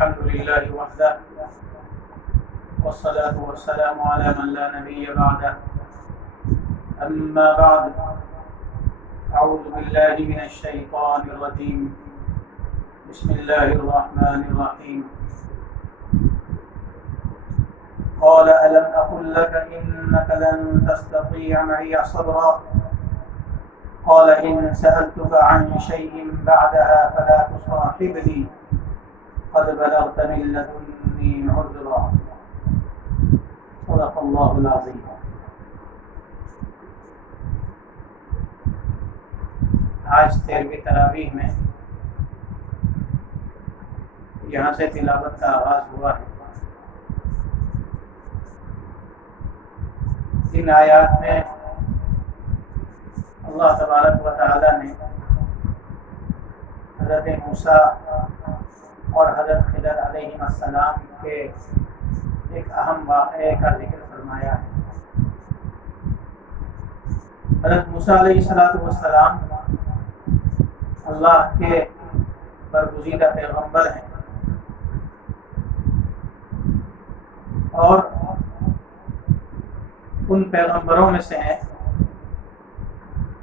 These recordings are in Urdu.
الحمد لله وحده والصلاة والسلام على من لا نبي بعده أما بعد أعوذ بالله من الشيطان الرجيم بسم الله الرحمن الرحيم قال ألم أقل لك إنك لن تستطيع معي صبرا قال إن سألتك عن شيء بعدها فلا تصاحبني قد بلغت من لدني عذرا صدق الله العظيم۔ آج 13ویں تراویح میں یہاں سے تلاوت کا آغاز ہوا ہے۔ ان آیات میں اللہ تبارک و تعالی نے حضرت موسیٰ اور حضرت خضر علیہ السلام کے ایک اہم واقعے کا ذکر فرمایا ہے۔ حضرت موسیٰ علیہ السلام اللہ کے برگزیدہ پیغمبر ہیں اور ان پیغمبروں میں سے ہیں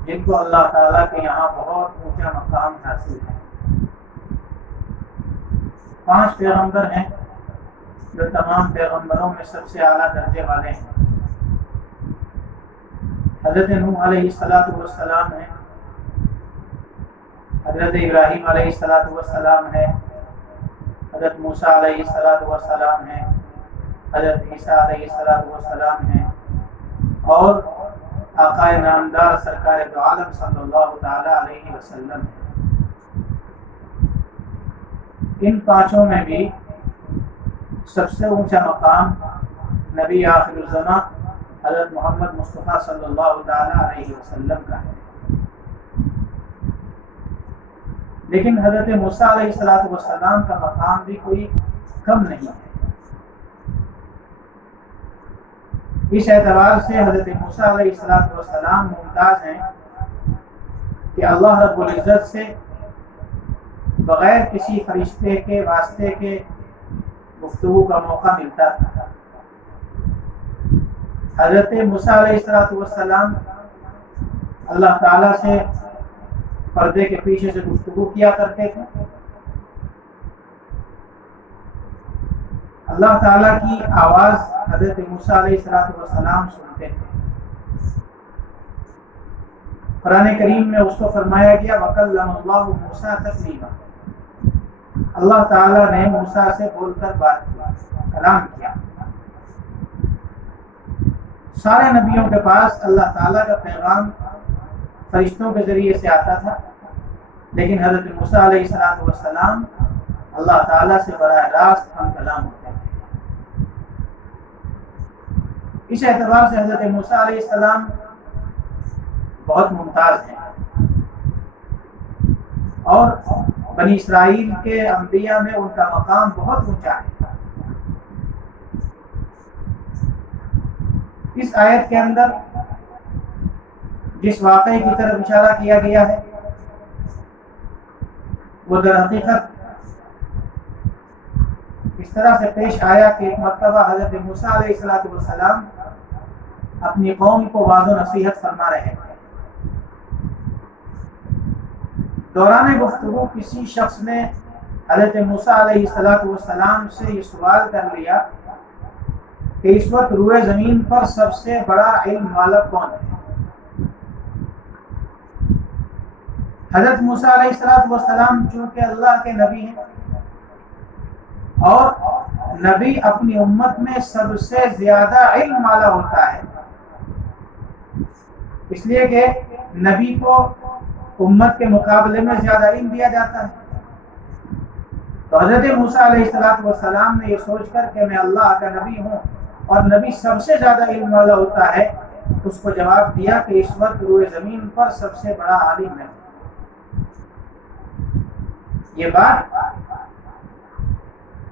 جن کو اللہ تعالیٰ کے یہاں بہت اونچا مقام حاصل ہے۔ 5 پیغمبر ہیں جو تمام پیغمبروں میں سب سے اعلیٰ درجے والے ہیں۔ حضرت نوح علیہ السلام ہیں، حضرت ابراہیم علیہ السلام ہے، حضرت موسیٰ علیہ السلام ہیں، حضرت عیسیٰ علیہ السلام ہیں اور آقا نامدار سرکار دو عالم صلی اللہ تعالی علیہ وسلم ہیں۔ ان 5 میں بھی سب سے اونچا مقام نبی آخر الزماں حضرت محمد مصطفیٰ صلی اللہ تعالی علیہ وسلم کا ہے۔ لیکن حضرت موسیٰ علیہ السلام کا مقام بھی کوئی کم نہیں ہے۔ اس اعتبار سے حضرت موسیٰ علیہ السلام ممتاز ہیں کہ اللہ رب العزت سے بغیر کسی فرشتے کے واسطے کے گفتگو کا موقع ملتا تھا۔ حضرت موسیٰ علیہ السلام اللہ تعالیٰ سے پردے کے پیچھے سے گفتگو کیا کرتے تھے۔ اللہ تعالیٰ کی آواز حضرت موسیٰ علیہ السلام سنتے تھے۔ قرآن کریم میں اس کو فرمایا گیا وَكَلَّمَ اللَّهُ مُوسَىٰ تَكْلِيمًا، اللہ تعالیٰ نے موسیٰ سے بول کر بات کی، کلام کیا۔ سارے نبیوں کے پاس اللہ تعالیٰ کا پیغام فرشتوں کے ذریعے سے آتا تھا، لیکن حضرت موسیٰ علیہ السلام اللہ تعالیٰ سے براہ راست ہم کلام ہوتے ہیں۔ اس اعتبار سے حضرت موسیٰ علیہ السلام بہت ممتاز ہیں اور بنی اسرائیل کے انبیاء میں ان کا مقام بہت اونچا ہے۔ اس آیت کے اندر جس واقعے کی طرف اشارہ کیا گیا ہے وہ در حقیقت اس طرح سے پیش آیا کہ ایک مرتبہ حضرت موسیٰ علیہ السلام اپنی قوم کو واضح و نصیحت فرما رہے تھے۔ دوران گفتگو کسی شخص نے حضرت موسیٰ علیہ السلام سے یہ سوال کر لیا کہ اس وقت روئے زمین پر سب سے بڑا علم والا کون ہے؟ حضرت موسیٰ علیہ السلام چونکہ اللہ کے نبی ہیں اور نبی اپنی امت میں سب سے زیادہ علم والا ہوتا ہے، اس لیے کہ نبی کو امت کے مقابلے میں زیادہ علم دیا جاتا ہے۔ تو حضرت موسیٰ علیہ السلام نے یہ سوچ کر کہ میں اللہ کا نبی ہوں اور نبی سب سے زیادہ علم والا ہوتا ہے، اس کو جواب دیا کہ اس وقت روئے زمین پر سب سے بڑا عالم ہے۔ یہ بات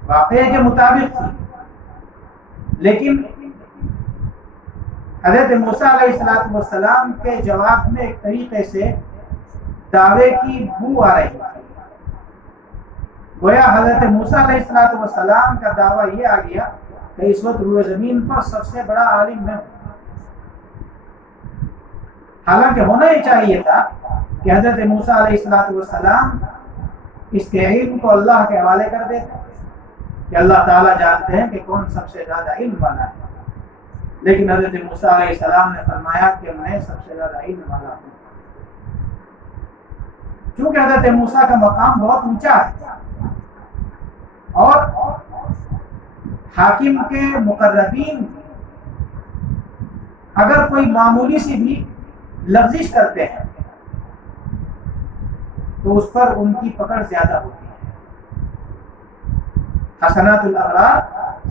واقعے کے مطابق تھی، لیکن حضرت موسیٰ علیہ السلام کے جواب میں ایک طریقے سے دعوے کی بو آ رہی تھی، گویا حضرت موسیٰ علیہ السلام کا دعویٰ یہ آ گیا کہ اس وقت روئے زمین پر سب سے بڑا عالم میں ہوں، حالانکہ ہونا ہی چاہیے تھا کہ حضرت موسیٰ علیہ السلام اس کے علم کو اللہ کے حوالے کر دیتے کہ اللہ تعالیٰ جانتے ہیں کہ کون سب سے زیادہ علم والا ہے، لیکن حضرت موسیٰ علیہ السلام نے فرمایا کہ میں سب سے زیادہ علم والا ہوں۔ چونکہ حضرت موسیٰ کا مقام بہت اونچا ہے اور حاکم کے مقربین اگر کوئی معمولی سی بھی لغزش کرتے ہیں تو اس پر ان کی پکڑ زیادہ ہوتی ہے۔ حسنات الابرار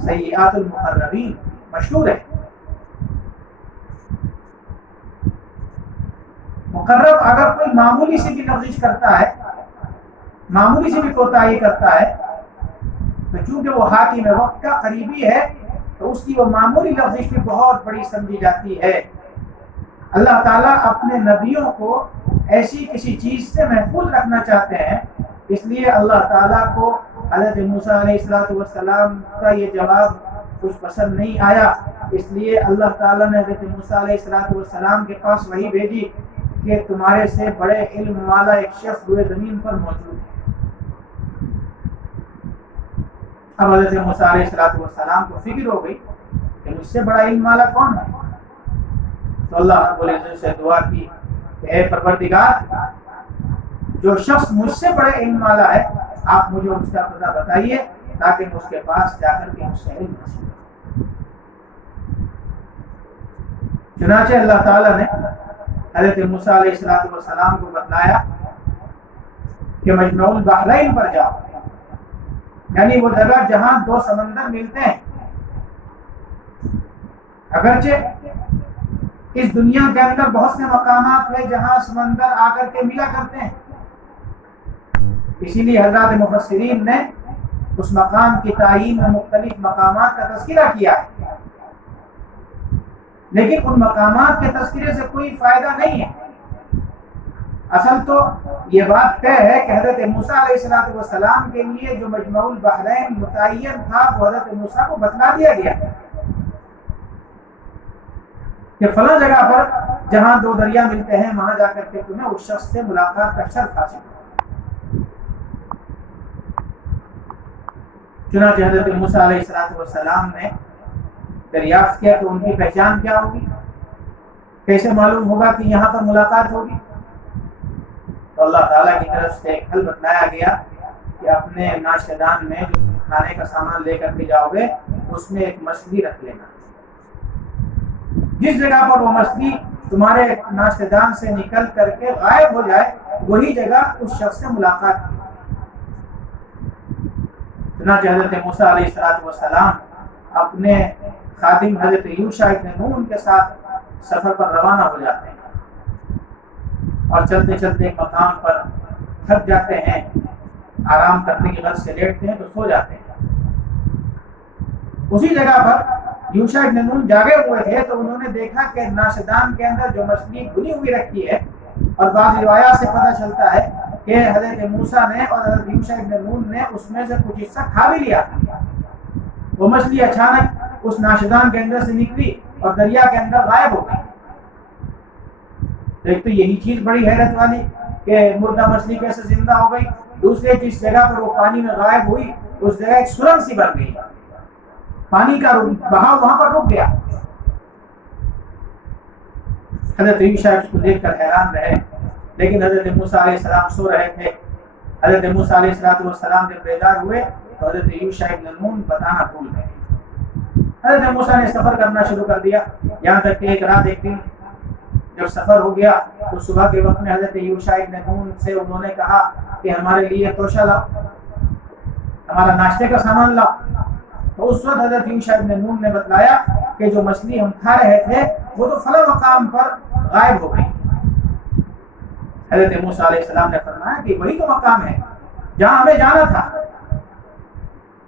سیئات المقربین مشہور ہے۔ مقرب اگر کوئی معمولی سی بھی لغزش کرتا ہے، معمولی سی بھی کوتاہی کرتا ہے، تو چونکہ وہ حاکم وقت کا قریبی ہے تو اس کی وہ معمولی لغزش بھی بہت بڑی سمجھی جاتی ہے۔ اللہ تعالیٰ اپنے نبیوں کو ایسی کسی چیز سے محفوظ رکھنا چاہتے ہیں، اس لیے اللہ تعالیٰ کو حضرت موسیٰ علیہ السلام کا یہ جواب کچھ پسند نہیں آیا، اس لیے اللہ تعالیٰ نے حضرت موسیٰ علیہ السلام کے پاس وحی بھیجی کہ تمہارے سے بڑے علم والا ایک شخص روئے زمین پر موجود ہے۔ اب حضرت موسیٰ علیہ السلام کو فکر ہو گئی کہ مجھ سے بڑا علم والا کون ہے، تو اللہ رب العزت سے دعا کی کہ اے پروردگار، جو شخص مجھ سے بڑے علم والا ہے آپ مجھے اس کا پتہ بتائیے تاکہ میں اس کے پاس جا کر کے اس سے علم حاصل کروں۔ چنانچہ اللہ تعالیٰ نے حضرت موسیٰ علیہ السلام کو بتلایا کہ مجمع البحرین پر جاؤ، یعنی وہ جگہ جہاں دو سمندر ملتے ہیں۔ اگرچہ اس دنیا کے اندر بہت سے مقامات ہیں جہاں سمندر آ کر کے ملا کرتے ہیں، اسی لیے حضرات مفسرین نے اس مقام کی تعیین میں مختلف مقامات کا تذکرہ کیا ہے، لیکن ان مقامات کے تذکرے سے کوئی فائدہ نہیں ہے۔ اصل تو یہ بات طے ہے کہ حضرت موسیٰ علیہ السلام کے لیے جو مجمع البحرین متعین تھا وہ حضرت موسیٰ کو بتلا دیا گیا کہ فلاں جگہ پر جہاں دو دریا ملتے ہیں وہاں جا کر کے تمہیں اس شخص سے ملاقات کا شرف حاصل ہو۔ چنانچہ حضرت موسیٰ علیہ السلام نے دریافت کیا کہ ان کی پہچان کیا ہوگی، کیسے معلوم ہوگا کہ یہاں پر ملاقات ہوگی، تو اللہ تعالیٰ کی طرف سے ایک حل بتلایا گیا کہ اپنے ناشتے دان میں جو کھانے کا سامان لے کر کے جاؤ گے اس میں ایک مچھلی رکھ لینا، جس جگہ پر وہ مچھلی تمہارے ناشتے دان سے نکل کر کے غائب ہو جائے وہی جگہ اس شخص سے ملاقات کی۔ چنانچہ حضرت موسیٰ علیہ السلام اپنے خادم حضرت یوشع ابن نون کے ساتھ سفر پر روانہ ہو جاتے ہیں اور چلتے چلتے ایک مقام پر تھک جاتے ہیں، آرام کرنے کی غرض سے لیٹتے ہیں تو سو جاتے ہیں۔ اسی جگہ پر یوشع ابن نون جاگے ہوئے تھے تو انہوں نے دیکھا کہ ناشدان کے اندر جو مچھلی بھنی ہوئی رکھی ہے، اور بعض روایات سے پتہ چلتا ہے کہ حضرت موسیٰ نے اور حضرت یوشع ابن نون نے اس میں سے کچھ حصہ کھا بھی لیا تھا۔ وہ مچھلی اچانک اس ناشدان کے اندر سے نکلی اور دریا کے اندر غائب ہو گئی۔ ایک تو یہی چیز بڑی حیرت والی کہ مردہ مچھلی کیسے زندہ ہو گئی، دوسرے جس جگہ پر وہ پانی میں غائب ہوئی اس جگہ ایک سرنگ سی بن گئی، پانی کا بہاؤ وہاں پر رک گیا۔ حضرت یوشع اس کو دیکھ کر حیران رہے، لیکن حضرت موسیٰ علیہ السلام سو رہے تھے۔ حضرت موسیٰ علیہ السلام جب بیدار ہوئے تو حضرت یوشع ابن نون بتانا بھول گئے۔ حضرت موسیٰ نے سفر کرنا شروع کر دیا، یہاں تک کہ ایک رات ایک دن جب سفر ہو گیا تو صبح کے وقت میں حضرت یوشع ابن نون سے انہوں نے کہا کہ ہمارے لیے توشہ لاؤ، ہمارا ناشتے کا سامان لاؤ۔ تو اس وقت حضرت یوشع ابن نون نے بتلایا کہ جو مچھلی ہم کھا رہے تھے وہ تو فلاں مقام پر غائب ہو گئی۔ حضرت موسیٰ علیہ السلام نے فرمایا کہ وہی تو مقام ہے جہاں ہمیں جانا تھا۔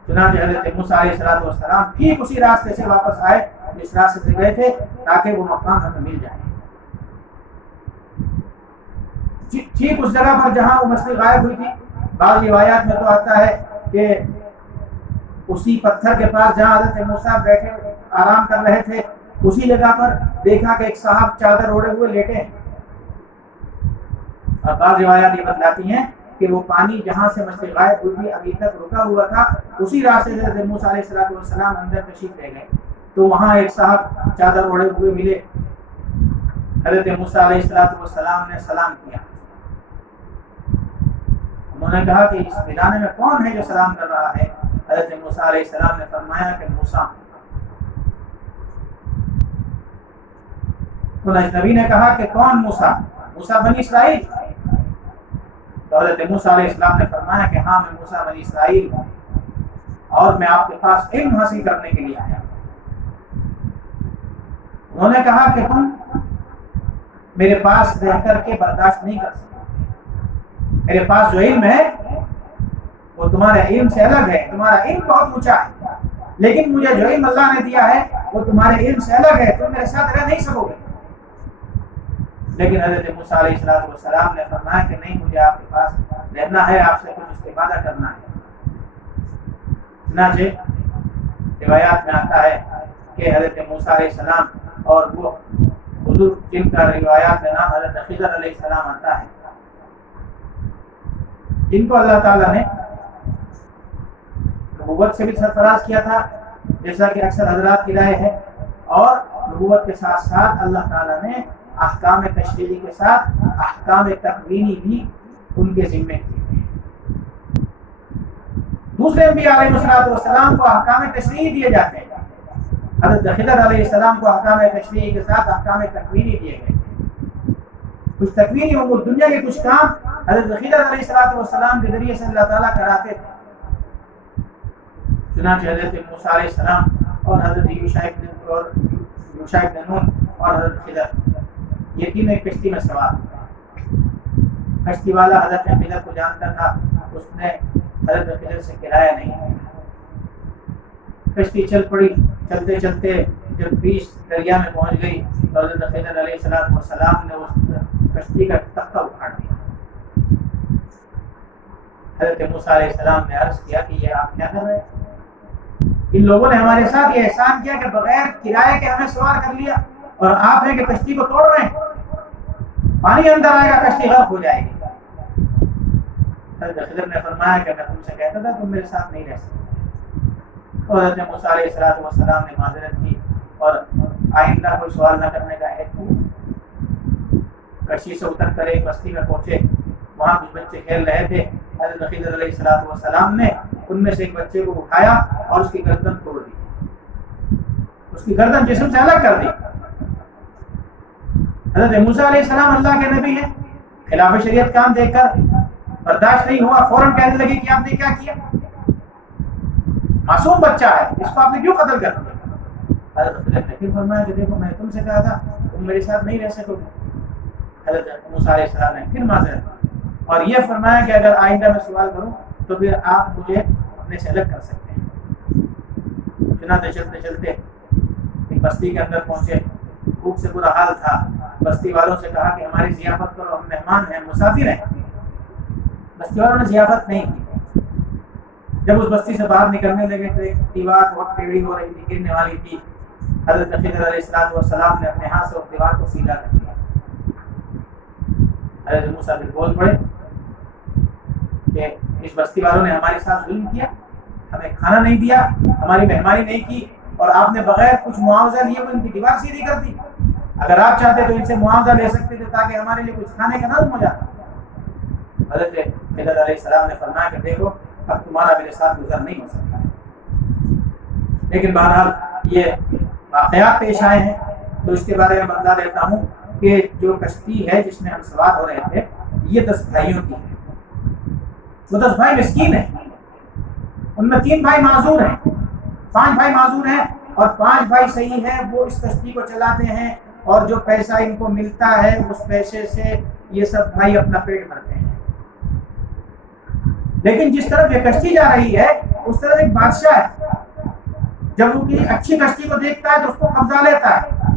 چنانچہ حضرت موسیٰ علیہ السلام ٹھیک اسی راستے سے واپس آئے جس راستے سے گئے تھے تاکہ وہ مقام ہمیں مل جائے۔ ٹھیک اس جگہ پر جہاں وہ مچھلی غائب ہوئی تھی، بعض روایات میں تو آتا ہے کہ اسی پتھر کے پاس جہاں حضرت موسیٰ بیٹھے آرام کر رہے تھے اسی جگہ پر دیکھا کہ ایک صاحب چادر اوڑھے ہوئے لیٹے ہیں. اور بعض روایات یہ بتلاتی ہیں کہ وہ پانی جہاں سے مچھلی غائب ہوئی تھی ابھی تک رکا ہوا تھا، اسی راستے سے حضرت موسیٰ علیہ السلام اندر تشریف لے گئے تو وہاں ایک صاحب چادر اوڑھے ہوئے ملے. حضرت موسیٰ علیہ السلام نے سلام کیا. انہوں نے کہا کہ اس ویرانے میں کون ہے جو سلام کر رہا ہے؟ حضرت موسیٰ علیہ السلام نے فرمایا کہ موسیٰ. تو نبی نے کہا کہ کون موسیٰ؟ موسیٰ بنی اسرائیل. تو حضرت موسیٰ علیہ السلام نے فرمایا کہ ہاں میں موسیٰ بنی اسرائیل ہوں اور میں آپ کے پاس علم حاصل کرنے کے لیے آیا. انہوں نے کہا کہ تم میرے پاس رہ کر کے برداشت نہیں کر سکتے، میرے پاس جو علم ہے وہ تمہارے علم سے الگ ہے، تمہارا علم بہت اونچا ہے، لیکن مجھے جو علم اللہ نے دیا ہے وہ تمہارے علم سے الگ ہے، تم میرے ساتھ رہ نہیں سکو گے. لیکن حضرت موسیٰ علیہ السلام نے فرمایا کہ نہیں، مجھے آپ کے پاس رہنا ہے، آپ سے کچھ استفادہ کرنا ہے. چنانچہ روایات میں آتا ہے کہ حضرت موسیٰ علیہ السلام اور وہ حضور جن کا روایات میں نام حضرت خضر علیہ السلام آتا ہے، جن کو اللہ تعالیٰ نے نبوت سے بھی سرفراز کیا تھا جیسا کہ اکثر حضرات کی رائے ہے، اور نبوت کے ساتھ ساتھ اللہ تعالیٰ نے احکام تشریعی کے ساتھ احکام تکوینی بھی ان کے ذمے کیے. دوسرے انبیاء علیہ السلام کو احکام تشریعی دیے جاتے ہیں، حضرت خضر علیہ السلام کو احکام تشریعی کے ساتھ احکام تکوینی دیے گئے. کچھ تکوینی امور دنیا کے کچھ کام حضرت خضر علیہ السلام کے ذریعے سے اللہ تعالیٰ کراتے تھے. چنانچہ حضرت موسیٰ علیہ السلام اور حضرت یوشع بن نون اور حضرت خضر یہ تین ایک کشتی میں سوار ہوئے. کشتی والا حضرت خضر کو جانتا تھا، اس نے حضرت خضر سے کرایہ نہیں لیا. کشتی چل پڑی، چلتے چلتے جب بیچ دریا میں پہنچ گئی تو حضرت خضر علیہ السلام نے اس کشتی کا تختہ اٹھا دیا. حضرت موسیٰ علیہ السلام نے عرض کیا کہ یہ آپ کیا کر رہے ہیں؟ ان لوگوں نے ہمارے ساتھ یہ احسان کیا کہ بغیر کرائے کے ہمیں سوار کر لیا اور آپ ہیں کہ کشتی کو توڑ رہے ہیں، پانی اندر آئے گا کشتی غرق ہو جائے گی. حضرت خضر نے فرمایا کہ میں تم سے کہتا تھا تم میرے ساتھ نہیں رہ سکتے. تو حضرت موسیٰ علیہ السلام نے معذرت کی اور آئندہ کوئی سوال نہ کرنے کا عہد کیا. کشتی سے اتر کر ایک بستی میں پہنچے، وہاں کچھ بچے کھیل رہے تھے. حضرت خضر علیہ السلام نے ان میں سے ایک بچے کو اٹھایا اور اس کی گردن توڑ دی، اس کی گردن جسم سے الگ کر دی. حضرت موسیٰ علیہ السلام اللہ کے نبی ہیں، خلاف شریعت کام دیکھ کر برداشت نہیں ہوا، فوراً کہنے لگے کہ آپ نے کیا کیا؟ معصوم بچہ ہے، اس کو آپ نے کیوں قتل کر دیا؟ حضرت خضر نے پھر فرمایا کہ دیکھو میں تم سے کہا تھا تم میرے ساتھ نہیں رہ سکو گے. حضرت موسیٰ علیہ السلام نے پھر معذرت اور یہ فرمایا کہ اگر آئندہ میں سوال کروں تو پھر آپ مجھے اپنے سے الگ کر سکتے ہیں. چنانچہ چلتے چلتے ایک بستی کے اندر پہنچے، بھوک سے برا حال تھا. بستی والوں سے کہا کہ ہماری ضیافت کرو، ہم مہمان ہیں، مسافر ہیں. بستی والوں نے ضیافت نہیں کی. جب اس بستی سے باہر نکلنے لگے تو ایک دیوار بہت ٹیڑھی ہو رہی تھی، گرنے والی تھی. حضرت خضر علیہ السلام نے اپنے ہاتھ سے اس دیوار کو سیدھا کر دیا. حضرت موسیٰ پھر بول پڑے کہ اس بستی والوں نے ہمارے ساتھ ظلم کیا، ہمیں کھانا نہیں دیا، ہماری مہمانی نہیں کی، اور آپ نے بغیر کچھ معاوضہ لیے ہوئے ان کی دیوار سیدھی کر دی. اگر آپ چاہتے تو ان سے معاوضہ لے سکتے تھے تاکہ ہمارے لیے کچھ کھانے کا نظم ہو جاتا. حضرت خضر علیہ السلام نے فرمایا کہ دیکھو اب تمہارا میرے ساتھ گزر نہیں ہو سکتا. لیکن بہرحال یہ واقعات پیش آئے ہیں تو اس کے بارے میں بتلا دیتا ہوں کہ جو کشتی ہے جس میں ہم سوار ہو رہے تھے یہ 10 بھائیوں کی ہے. وہ 10 بھائی مسکین ہیں، ان میں 3 بھائی معذور ہیں، 5 بھائی معذور ہیں اور 5 بھائی صحیح ہیں. وہ اس کشتی کو چلاتے ہیں اور جو پیسہ ان کو ملتا ہے اس پیسے سے یہ سب بھائی اپنا پیٹ بھرتے ہیں. لیکن جس طرف یہ کشتی جا رہی ہے اس طرف ایک بادشاہ ہے، جب وہ کسی اچھی کشتی کو دیکھتا ہے تو اس کو قبضہ لیتا ہے.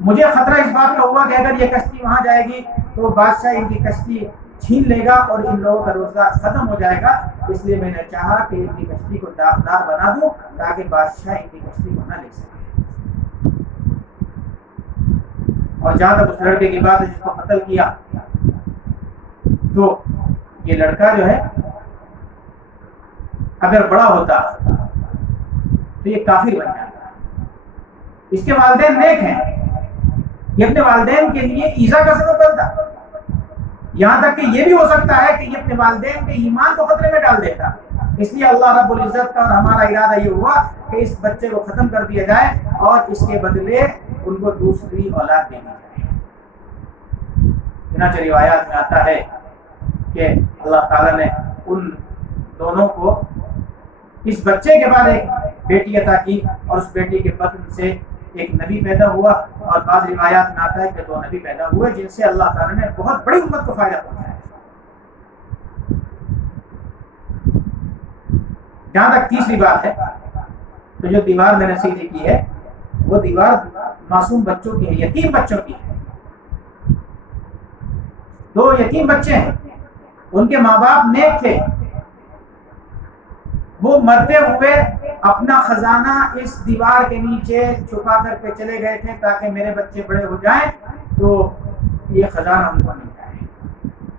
مجھے خطرہ اس بات کا ہوا کہ اگر یہ کشتی وہاں جائے گی تو بادشاہ ان کی کشتی چھین لے گا اور ان لوگوں کا روزگار ختم ہو جائے گا، اس لیے میں نے چاہا کہ ان کی کشتی کو داغدار بنا دوں تاکہ بادشاہ ان کی کشتی کو نہ لے سکے۔ اور جہاں تک اس لڑکے کی بات ہے جس کو قتل کیا، تو یہ لڑکا جو ہے اگر بڑا ہوتا تو یہ کافر بن جاتا۔ اس کے والدین نیک ہیں، یہ اپنے والدین کے لیے ایذا کا سبب بنتا، یہاں تک کہ یہ بھی ہو سکتا ہے کہ یہ اپنے والدین کے ایمان کو خطرے میں ڈال دیتا۔ اس لیے اللہ رب العزت کا اور ہمارا ارادہ یہ ہوا کہ اس بچے کو ختم کر دیا جائے اور اس کے بدلے ان کو دوسری اولاد دینی جائے۔ چنانچہ روایات میں آتا ہے کہ اللہ تعالیٰ نے ان دونوں کو اس بچے کے بعد ایک بیٹی عطا کی اور اس بیٹی کے بطن سے ایک نبی پیدا ہوا، اور بعض روایات میں آتا ہے کہ 2 نبی پیدا ہوئے جن سے اللہ تعالیٰ نے بہت بڑی امت کو فائدہ پہنچایا۔ جہاں تک تیسری بات ہے، تو جو دیوار میں نے سیدھی کی ہے وہ دیوار معصوم بچوں کی ہے، یتیم بچوں کی ہے۔ 2 یتیم بچے ہیں، ان کے ماں باپ نیک تھے، وہ مرتے ہوئے اپنا خزانہ اس دیوار کے نیچے چھپا کر کے چلے گئے تھے تاکہ میرے بچے بڑے ہو جائیں تو یہ خزانہ ہم کو مل جائے۔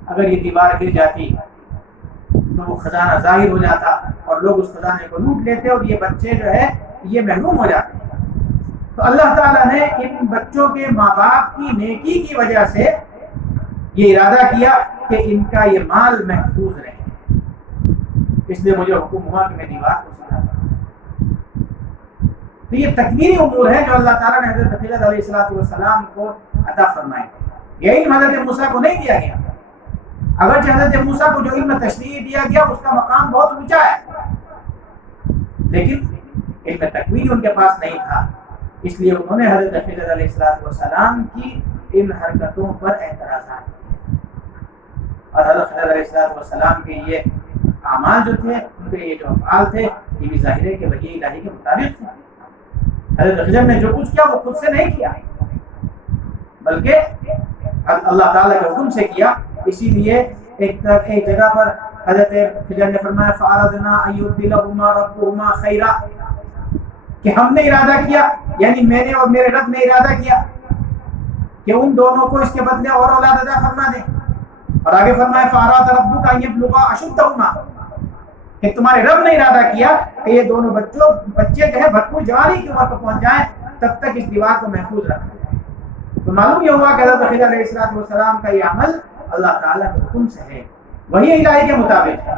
اگر یہ دیوار گر جاتی تو وہ خزانہ ظاہر ہو جاتا اور لوگ اس خزانے کو لوٹ لیتے اور یہ بچے جو ہے یہ محروم ہو جاتے۔ تو اللہ تعالیٰ نے ان بچوں کے ماں باپ کی نیکی کی وجہ سے یہ ارادہ کیا کہ ان کا یہ مال محفوظ رہے، اس لیے مجھے حکم ہوا کہ میں دیوار کو سیدھا کروں۔ تو یہ تکمیلی امور ہے جو اللہ تعالیٰ نے حضرت خضر علیہ السلام کو عطا فرمائے۔ یہ علم حضرت موسیٰ کو نہیں دیا گیا، اگرچہ حضرت موسیٰ کو جو علم تشریعی دیا گیا اس کا مقام بہت اونچا ہے، لیکن علم تکمیلی ان کے پاس نہیں تھا، اس لیے انہوں نے حضرت خضر علیہ السلام کی ان حرکتوں پر اعتراضات کیے، اور حضرت خضر علیہ السلام کے یہ اعمال جو تھے، ان کے یہ جو افعال تھے، یہ بھی ظاہر ہے کہ وحی الہی کے مطابق تھے۔ حضرت خضر نے جو کچھ کیا وہ خود سے نہیں کیا، بلکہ اللہ تعالیٰ کے حکم سے کیا۔ اسی لیے ایک جگہ پر حضرت خضر نے فرمایا فَأَرَدْنَا أَن يُبْدِلَهُمَا رَبُّهُمَا خَيْرًا، کہ ہم نے ارادہ کیا، یعنی میں نے اور میرے رب نے ارادہ کیا کہ ان دونوں کو اس کے بدلے اور اولاد عطا فرما دیں۔ اور آگے فرمایا فَأَرَادَ رَبُّكَ أَن يَبْلُغَا أَشُدَّهُمَا، کہ تمہارے رب نے ارادہ کیا کہ یہ دونوں بچے جو ہے بھرپور جوانی کی عمر پر پہنچ جائیں، تب تک اس دیوار کو محفوظ رکھا جائے۔ تو معلوم یہ ہوا کہ حضرت خضر علیہ السلام کا یہ عمل اللہ تعالیٰ کے حکم سے ہے، وہی الہی کے مطابق ہے۔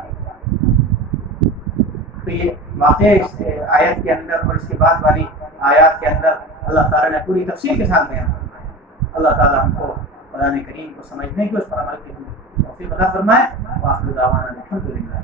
تو یہ واقعہ اس آیت کے اندر اور اس کے بعد والی آیات کے اندر اللہ تعالیٰ نے پوری تفصیل کے ساتھ بیان فرمایا۔ اللہ تعالیٰ ہم کو قرآن کریم کو سمجھنے کی، اس پر عمل کی توفیق عطا فرمائے۔ وآخر دعوانا الحمدللہ۔